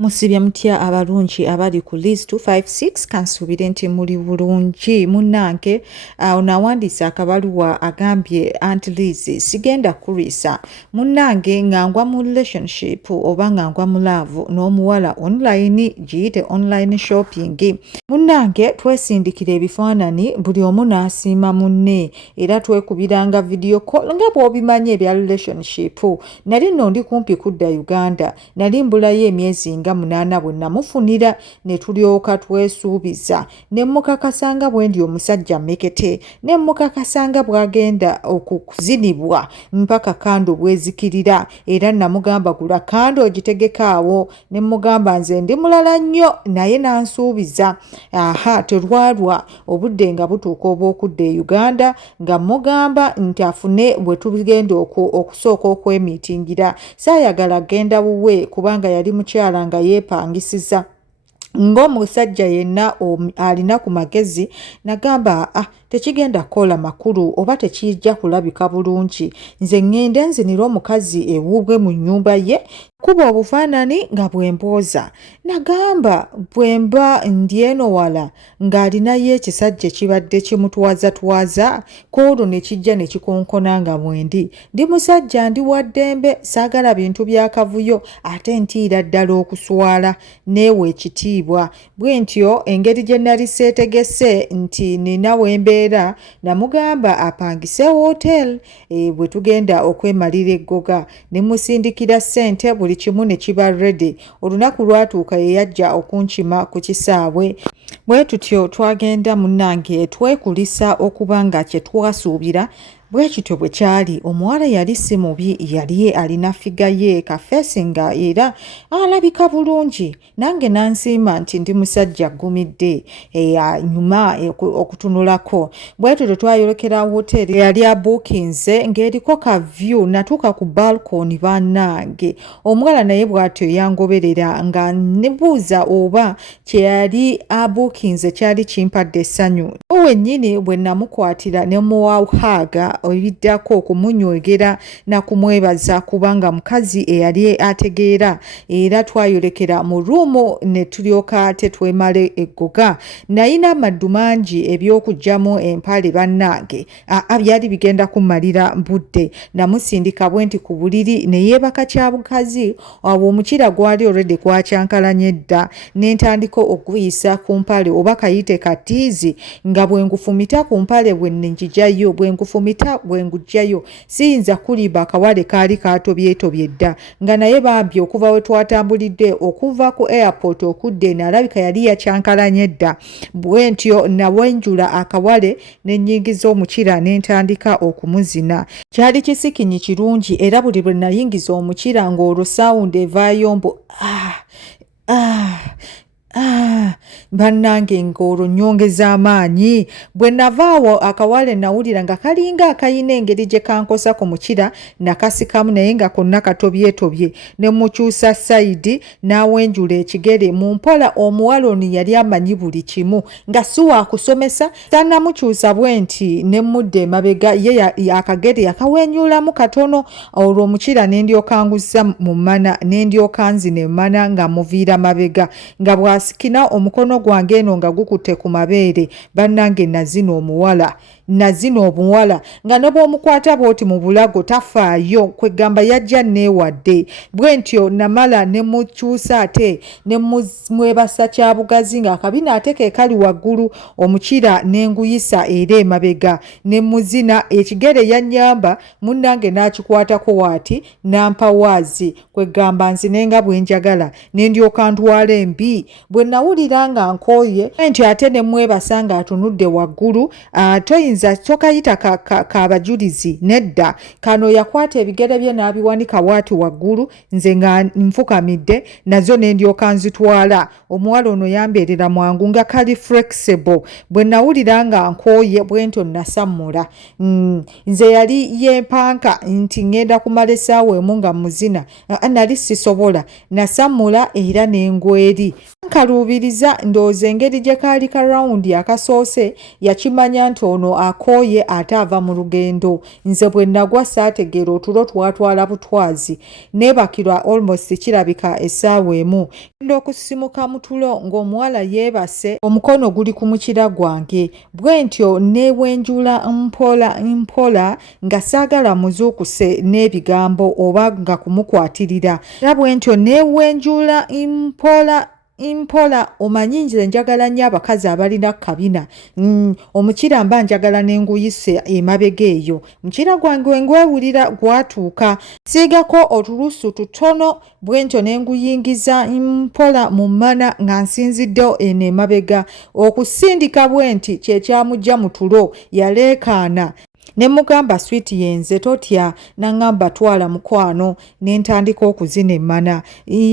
Musibya mutya abalungi abali ku list 256 kansubire nti muli bulungi munnange onawandiisa akabaluwa agambye Aunt Liz sigenda kulwisa munnange ngangwa mu relationship oba ngangwa mu love n'omuwala online giyite online shopping munnange twesindikira ebifaanani buli omu n'asiima munne era twekubiranga video call nga bw'obimanye ebya relationship nali nno ndi kumpi kudda Uganda nali mbulayo emyezi nga 8 bwe namufunira ne tulyoka twesuubiza ne mukakasanga bwe ndi omusajja mekete ne mukakasanga bwagenda okuzinibwa mpaka kando bwezikirira era namugamba gula kando ogitegekaawo ne mugamba nze ndi mulala nnyo naye nansuubiza terwalwa obudde nga butuuka obw'okudda e Uganda nga mugamba nti afune bwe tugenda okusooka okwemiitingira saayagala genda buwe kubanga yali mukyala nga yeepangisiza ng'omusajja yenna alina ku magezi nagamba tekigenda kukola makulu oba tekijja kulabika bulungi nze ngende nzinira omukazi ewuubwe mu nnyumba ye kuba obufaanani nga bwembooza nagamba bwemba ndi eno wala ng'alinayo ekisajja ekibadde kimutwazatwaza koolwo ne kijja ne kikonkona nga mwendi ndi musajja ndi wa ddembe saagala bintu bya kavuyo ate ntiira ddala okuswala neewe ekitiibwa bwe ntyo engeri gye nali seetegese nti nina wembeera namugamba apangise hotel bwe tugenda okwemalira eggoga ne musindikira ssente buli kimu ne kiba ready olunaku lwatuuka ye yajja okunkima ku kisaawe bwe tutyo twagenda munnange twekulisa okuba nga kye twasuubira bwe kityo bwe kyali omuwala yali si mubi yali alina figa ye kafeesi nga era alabika bulungi nange nansiima nti ndi musajja gumidde nyuma okutunulako bwe tutyo twayolekera hoteri yali abuukinze ng'eriko ka view natuuka ku balkoni bannange omuwala naye bw'atyo yangoberera nga nebuuza oba kye yali abuukinze kyali kimpadde essanyu wennyini bwe namukwatira ne muwahaaga obiddako okumunywegera na kumwebaza kubanga mukazi eyali ategeera era twayolekera mu ruumu ne tulyoka tetwemale eggoga nayina amaddu mangi ebyokugjamu empale bannange byali bigenda kummalira budde namusindika bwe nti ku buliri ne yeebaka kya bukazi abo omukira gwali already gwakyankalanye dda n'entandika okuyisa ku mpale oba kayite katiizi nga bwe ngufumita ku mpale bwe nengijjayo bwe ngufumita bwe ngujjayo siyinza kuliba akawale kaali kaatobyetobye dda nga naye bambi okuva we twatambulidde okuva ku airport okudde nalabika yali yakyankalanye dda bwe ntyo nawenjula akawale n'ennyingiza omukira n'entandika okumuzina kyali kisikinyi kirungi era buli bwe nayingiza omukira ng'olwo saawundi evaayo mbu bannange ng'olwo nnyongeza amaanyi bwe navaawo akawale nawulira nga kalinga akayina engeri gye kankosa ku mukira nakasikamu naye nga konna katobyetobye ne mukyusa sayidi n'awenjula ekigere mu mpola omuwala ono yali amanyi buli kimu nga si waakusomesa tannamukyusa bwe nti ne mudde emabega ye akagere yakawenyulamu katono olwo omukira ne ndyoka nguza mu mana ne ndyoka nzina emmana nga muviira mabega nga bwasikina omukono gwange eno nga gukutte ku mabeere bannange nazina omuwala nga ne bw'omukwata bw'oti mu bulago tafaayo kwegamba yajja neewadde bwe ntyo namala ne mukyusa ate ne mwebasa kya bugazi ng'akabina ate ke kali waggulu omukira n'enguyisa era emabega ne muzina ekigere yannyamba munnange n'akikwatako waati n'ampawaazi kwegamba nzinenga bwe njagala ne ndyoka ntwala embi bwe nawulira nga nkooye ntyo ate ne mwebasa ng'atunudde waggulu toyinza tokayita kabajulizi nedda kano yakwata ebigere bye n'abiwanika waati waggulu nze nga nfukamidde nazo ne ndyoka nzitwala omuwala ono yambeerera mwangu nga kali flexible bwe nawulira nga nkooye bwe ntyo nasammula nze yali yempanka nti ngenda kumala essaawa emu nga muzina nali sisobola nasammula era n'engweri nkaluubiriza ndowooza engeri gye kaali ka rawundi akasoose yakimanya nti ono akooye ate ava mu lugendo. Nze bwe nagwa saategeera otulo twatwala butwazi. Neebakirwa almost kirabika essaawa emu. Ngenda okusimuka mu tulo ng'omuwala yeebase, omukono guli ku mukira gwange. Bwe ntyo neewenjula mpola nga saagala muzuukuse n'ebigambo oba nga kumukwatirira. Era bwe ntyo neewenjula mpola omanyi nze njagala nnyo abakazi abalina kabina. Omukira mba njagala n'enguyise emabega eyo. Mukira gwange wengwewulira gwatuuka. Siigako otulusu tutono bwe ntyo n'enguyingiza mpola mu mana nga nsinziddewo eno emabega. Okusindika bwe nti kye kyamujja mu tulo yaleekaana. Ne mugamba switi yenze totya, nangamba twala mukwano, ne ntandika okuzina emmana.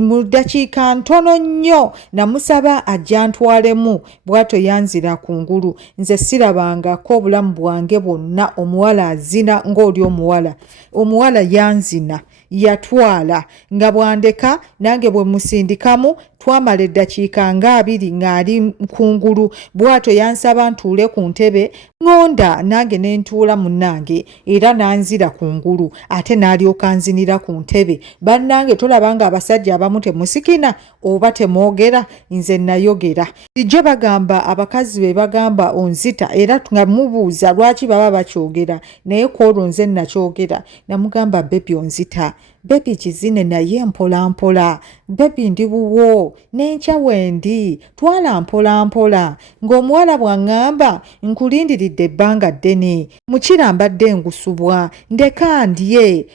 Mu ddakiika ntono nnyo namusaba ajja ntwalemu, bw'atyo yanzira kungulu. Nze sirabangako obulamu bwange bwonna omuwala azina ng'oli omuwala. Omuwala yanzina, yatwala nga bwandeka nange bwe musindikamu. Twamala eddakiika nga 2 ng'ali kungulu, bw'atyo yansaba ntuule ku ntebe. Ngonda nange ne ntuula munnange era nanzira kungulu, ate n'alyoka nzinira ku ntebe. Bannange tolabanga abasajja abamu temusikina oba temwogera? Nze nayogera. Ijjo bagamba abakazi be bagamba onzita era nga mubuuza lwaki baba bakyogera, naye kwolwo nze nakyogera. Namugamba bebi onzita, bebi kizine naye mpola mpola, bebi ndi buwo n'enkya wendi, twala mpola mpola. Ng'omuwala bw'aŋŋamba nkulindiridde ebbanga ddene, mukira mbadde ngusubwa, ndeka ndye.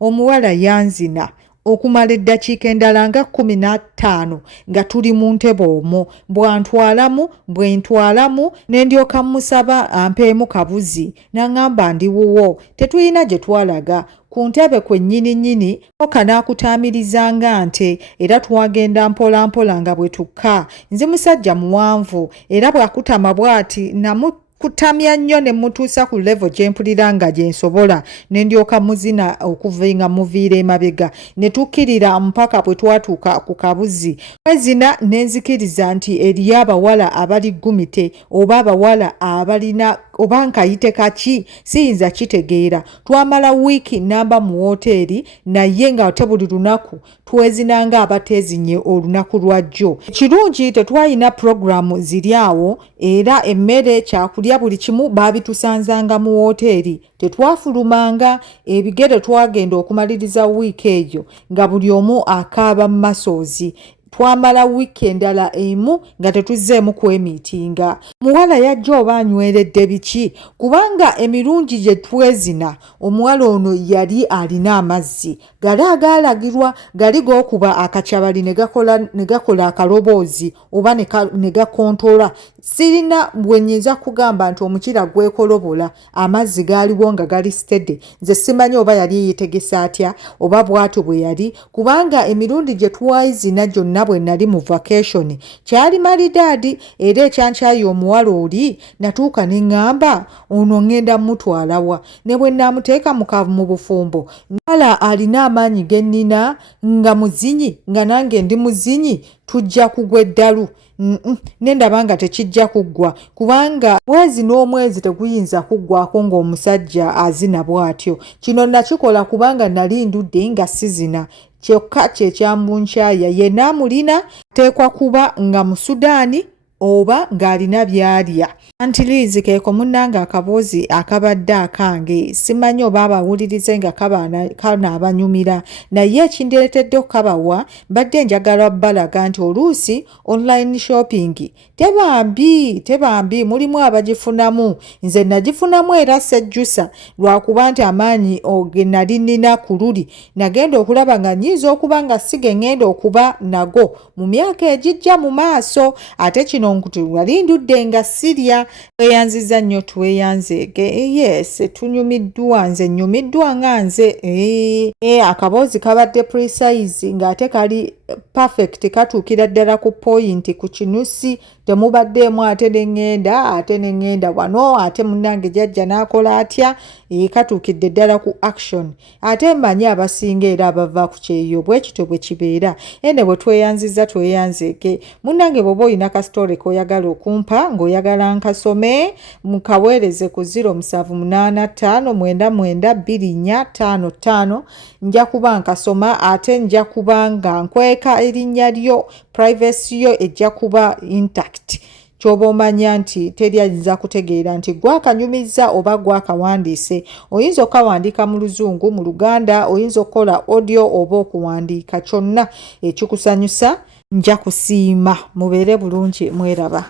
Omuwala yanzina okumala eddakiika endala nga 15 nga tuli mu ntebe omwo. Bwe ntwalamu ne ndyoka musaba ampeemu kabuzi. N'aŋŋamba ndi wuwo, tetulina gye twalaga. Ku ntebe kwe nnyini oka n'akutaamirizanga nte era twagenda mpola mpola nga bwe tukka. Nze musajja muwanvu era bw'akutama bw'ati kutamya nnyo ne mutuusa ku level gye mpulira nga gye nsobola, ne ndyoka muzina okuva muviira emabega. Ne tukkirira mpaka bwe twatuuka ku kabuzi. Okwezina ne nzikiriza nti eriyo abawala abali gumite oba abawala abalina oba nkayite kaki siyinza kitegeera. Twamala wiiki namba mu woteeri, naye nga ate buli lunaku twezinanga abateezinye olunaku lwa jjo. Kirungi tetwalina puroguramu ziri awo era emmere kyakulya buli kimu baabitusanzanga mu woteeri. Tetwafulumanga, ebigere twagenda okumaliriza wiiki eyo nga buli omu akaaba mu masoozi. Twamala wiiki endala emu nga tetuzzeemu kwemiitinga. Muwala yajja oba anyweredde biki? Kubanga emirundi gye twezina omuwala ono yali alina amazzi gali agaalagirwa, gali g'okuba akacyabali ne gakola akaloboozi oba ne gakontola. Sirina bwe nnyinza kugamba nti omukira gwekolobola, amazzi gaaliwo nga gali steady. Nze simanyi oba yali yeetegese atya oba bw'atyo bwe yali, kubanga emirundi gye twazina gyonna bwe nali mu vacation kyali malidaadi. Era ekyankyayi omuwala oli natuuka ne ŋŋamba ono ŋŋenda mutwalawa, ne bwe naamuteeka mu bufumbo. Muwala alina amaanyi ge nnina nga muzinyi nga nange ndi muzinyi, tujja kugwa eddalu. Nendaba nga tekijja kuggwa kubanga mwezi n'omwezi teguyinza kuggwako ng'omusajja azina bw'atyo. Kino nakikola kubanga nali ndudde nga sizina. Kyokka kye kyambunkyaya yenna amulina teekwa kuba nga mu Sudaani oba ng'alina by'alya. Anti Liz keeko munnange akaboozi akabadde akange, simanyi oba abawulirize nga kanaabanyumira, naye ekindeetedde okukabawa mbadde njagala balaga nti oluusi online shopping tebambi mulimu abagifunamu. Nze nagifunamu era sejjusa lwakuba nti amaanyi ge nali nnina ku luli nagenda okulaba nga nnyinza okuba nga sige ngenda okuba nago mu myaka egijja mu maaso. Ate kino wali ndudde nga sirya. Tweyanziza nnyo tweyanzeege. Yes, tunyumiddwa, nze nyumiddwa nga nze. Akaboozi kabadde precise ng'ate kali perfect, katuukira ddala ku point, ku kinusi temubaddeemu ate neŋŋenda wano ate munnange jjajja n'akola atya. Katuukidde ddala ku action. Ate mmanyi abasinga era abava ku kyeyo bwe kityo bwe kibeera. Ene bwe tweyanziza tweyanzeege. Munnange bw'oba olina ka story koyagala okumpa ng'oyagala nkasome mukaweereze ku 0785992455 nja kuba nkasoma ate nja kuba nga nkweka erinnya lyo privacy yo ejja kuba intact kyoba omanya nti teri ayinza kutegeera nti gwakanyumiza oba gwakawandiise. Oyinza okawandiika mu Luzungu, mu Luganda, oyinza okukola audio oba okuwandiika, kyonna ekikusanyusa nja kusiima. Mubeere bulungi, mweraba.